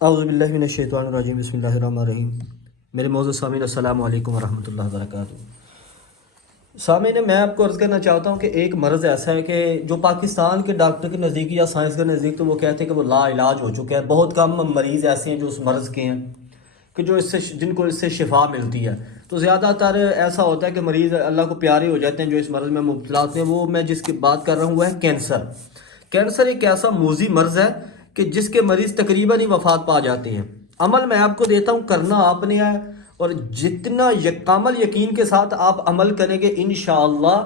اعوذ باللہ من الشیطان الرجیم، بسم اللہ الرحمن الرحیم۔ میرے معزز سامعین، السلام علیکم ورحمۃ اللہ وبرکاتہ۔ سامعین، میں آپ کو عرض کرنا چاہتا ہوں کہ ایک مرض ایسا ہے کہ جو پاکستان کے ڈاکٹر کے نزدیک یا سائنس کے نزدیک تو وہ کہتے ہیں کہ وہ لا علاج ہو چکا ہے۔ بہت کم مریض ایسے ہیں جو اس مرض کے ہیں کہ جن کو اس سے شفا ملتی ہے۔ تو زیادہ تر ایسا ہوتا ہے کہ مریض اللہ کو پیارے ہو جاتے ہیں جو اس مرض میں مبتلا ہوتے ہیں۔ وہ میں جس کی بات کر رہا ہوں وہ ہے کینسر۔ کینسر ایک ایسا موذی مرض ہے کہ جس کے مریض تقریباً ہی وفات پا جاتے ہیں۔ عمل میں آپ کو دیتا ہوں، کرنا آپ نے ہے، اور جتنا کامل یقین کے ساتھ آپ عمل کریں گے انشاءاللہ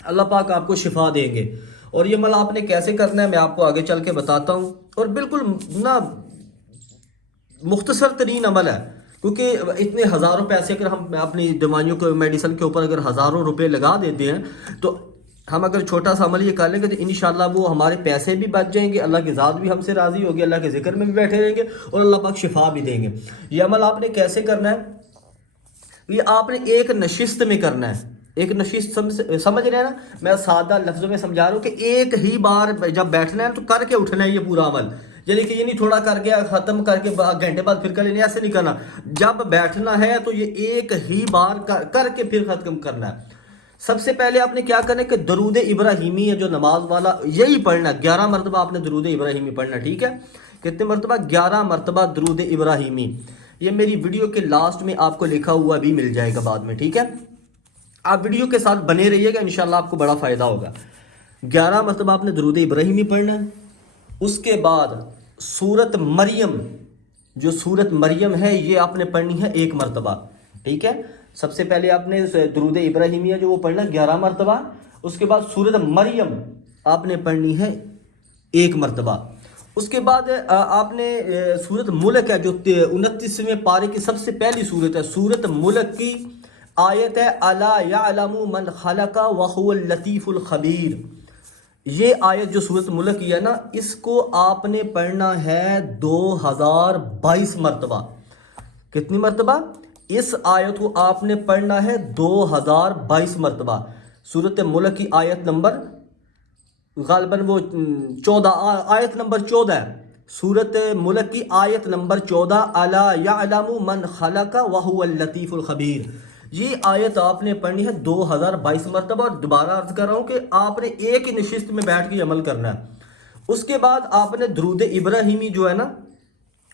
اللہ پاک آپ کو شفا دیں گے۔ اور یہ عمل آپ نے کیسے کرنا ہے میں آپ کو آگے چل کے بتاتا ہوں، اور بالکل نا مختصر ترین عمل ہے، کیونکہ اتنے ہزاروں پیسے اگر ہم اپنی دوائیوں کو میڈیسن کے اوپر اگر ہزاروں روپے لگا دیتے ہیں تو ہم اگر چھوٹا سا عمل یہ کر لیں گے تو انشاءاللہ وہ ہمارے پیسے بھی بچ جائیں گے، اللہ کی ذات بھی ہم سے راضی ہوگی، اللہ کے ذکر میں بھی بیٹھے رہیں گے اور اللہ پاک شفا بھی دیں گے۔ یہ عمل آپ نے کیسے کرنا ہے؟ یہ آپ نے ایک نشست میں کرنا ہے۔ ایک نشست سمجھ رہے ہیں نا؟ میں سادہ لفظوں میں سمجھا رہا ہوں کہ ایک ہی بار جب بیٹھنا ہے تو کر کے اٹھنا ہے یہ پورا عمل، یعنی کہ یہ نہیں تھوڑا کر کے ختم کر کے گھنٹے بعد پھر کر لینا، ایسے نہیں کرنا۔ جب بیٹھنا ہے تو یہ ایک ہی بار کر کے پھر ختم کرنا ہے۔ سب سے پہلے آپ نے کیا کرنا ہے کہ درود ابراہیمی ہے جو نماز والا یہی پڑھنا ہے، 11 مرتبہ آپ نے درود ابراہیمی پڑھنا، ٹھیک ہے؟ کتنے مرتبہ؟ 11 مرتبہ درود ابراہیمی۔ یہ میری ویڈیو کے لاسٹ میں آپ کو لکھا ہوا بھی مل جائے گا بعد میں، ٹھیک ہے؟ آپ ویڈیو کے ساتھ بنے رہیے گا، انشاءاللہ آپ کو بڑا فائدہ ہوگا۔ 11 مرتبہ آپ نے درود ابراہیمی پڑھنا ہے۔ اس کے بعد سورت مریم، جو سورت مریم ہے یہ آپ نے پڑھنی ہے 1 مرتبہ، ٹھیک ہے؟ سب سے پہلے آپ نے درود ابراہیمیہ جو وہ پڑھنا 11 مرتبہ، اس کے بعد سورت مریم آپ نے پڑھنی ہے 1 مرتبہ۔ اس کے بعد آپ نے سورت ملک ہے جو 29ویں پارے کی سب سے پہلی سورت ہے، سورت ملک کی آیت ہے الا یعلم من خلق وهو اللطیف الخبیر۔ یہ آیت جو سورت ملک کی ہے نا، اس کو آپ نے پڑھنا ہے 2022 مرتبہ۔ کتنی مرتبہ؟ اس آیت کو آپ نے پڑھنا ہے 2022 مرتبہ۔ سورت ملک کی آیت نمبر غالباً وہ 14، آیت نمبر 14 ہے۔ سورت ملک کی آیت نمبر 14، الا یعلم من خلق وهو اللطیف الخبیر۔ یہ آیت آپ نے پڑھنی ہے 2022 مرتبہ، اور دوبارہ عرض کر رہا ہوں کہ آپ نے ایک ہی نشست میں بیٹھ کے عمل کرنا ہے۔ اس کے بعد آپ نے درود ابراہیمی جو ہے نا،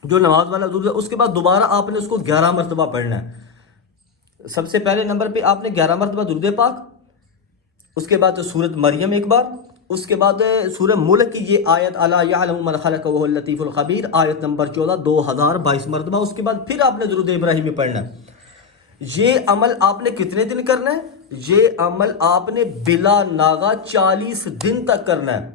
جو نماز والا درود ہے، اس کے بعد دوبارہ آپ نے اس کو 11 مرتبہ پڑھنا ہے۔ سب سے پہلے نمبر پہ آپ نے 11 مرتبہ درود پاک، اس کے بعد سورت مریم ایک بار، اس کے بعد سورہ ملک کی یہ آیت الا یعلم من خلق وهو اللطیف الخبیر، آیت نمبر 14 2022 مرتبہ۔ اس کے بعد پھر آپ نے درود ابراہیمی پڑھنا ہے۔ یہ عمل آپ نے کتنے دن کرنا ہے؟ یہ عمل آپ نے بلا ناغہ 40 دن تک کرنا ہے،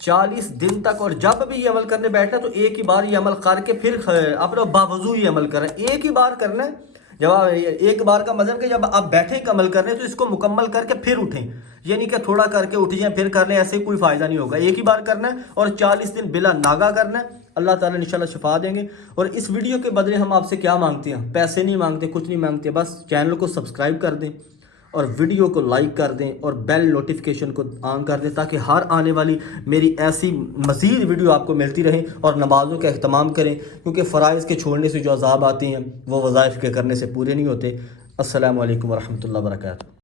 40 دن تک۔ اور جب بھی یہ عمل کرنے بیٹھنا تو ایک ہی بار یہ عمل کر کے پھر اپنا باوضو یہ عمل کرنا ہے، ایک ہی بار کرنا ہے۔ جب ایک بار کا مطلب کہ جب آپ بیٹھیں عمل کرنے تو اس کو مکمل کر کے پھر اٹھیں، یعنی کہ تھوڑا کر کے اٹھ جائیں پھر کر لیں، ایسے کوئی فائدہ نہیں ہوگا۔ ایک ہی بار کرنا ہے اور 40 دن بلا ناغہ کرنا ہے، اللہ تعالیٰ انشاءاللہ شفا دیں گے۔ اور اس ویڈیو کے بدلے ہم آپ سے کیا مانگتے ہیں؟ پیسے نہیں مانگتے، کچھ نہیں مانگتے، بس چینل کو سبسکرائب کر دیں اور ویڈیو کو لائک کر دیں اور بیل نوٹیفیکیشن کو آن کر دیں تاکہ ہر آنے والی میری ایسی مزید ویڈیو آپ کو ملتی رہیں۔ اور نمازوں کا اہتمام کریں، کیونکہ فرائض کے چھوڑنے سے جو عذاب آتے ہیں وہ وظائف کے کرنے سے پورے نہیں ہوتے۔ السلام علیکم ورحمۃ اللہ وبرکاتہ۔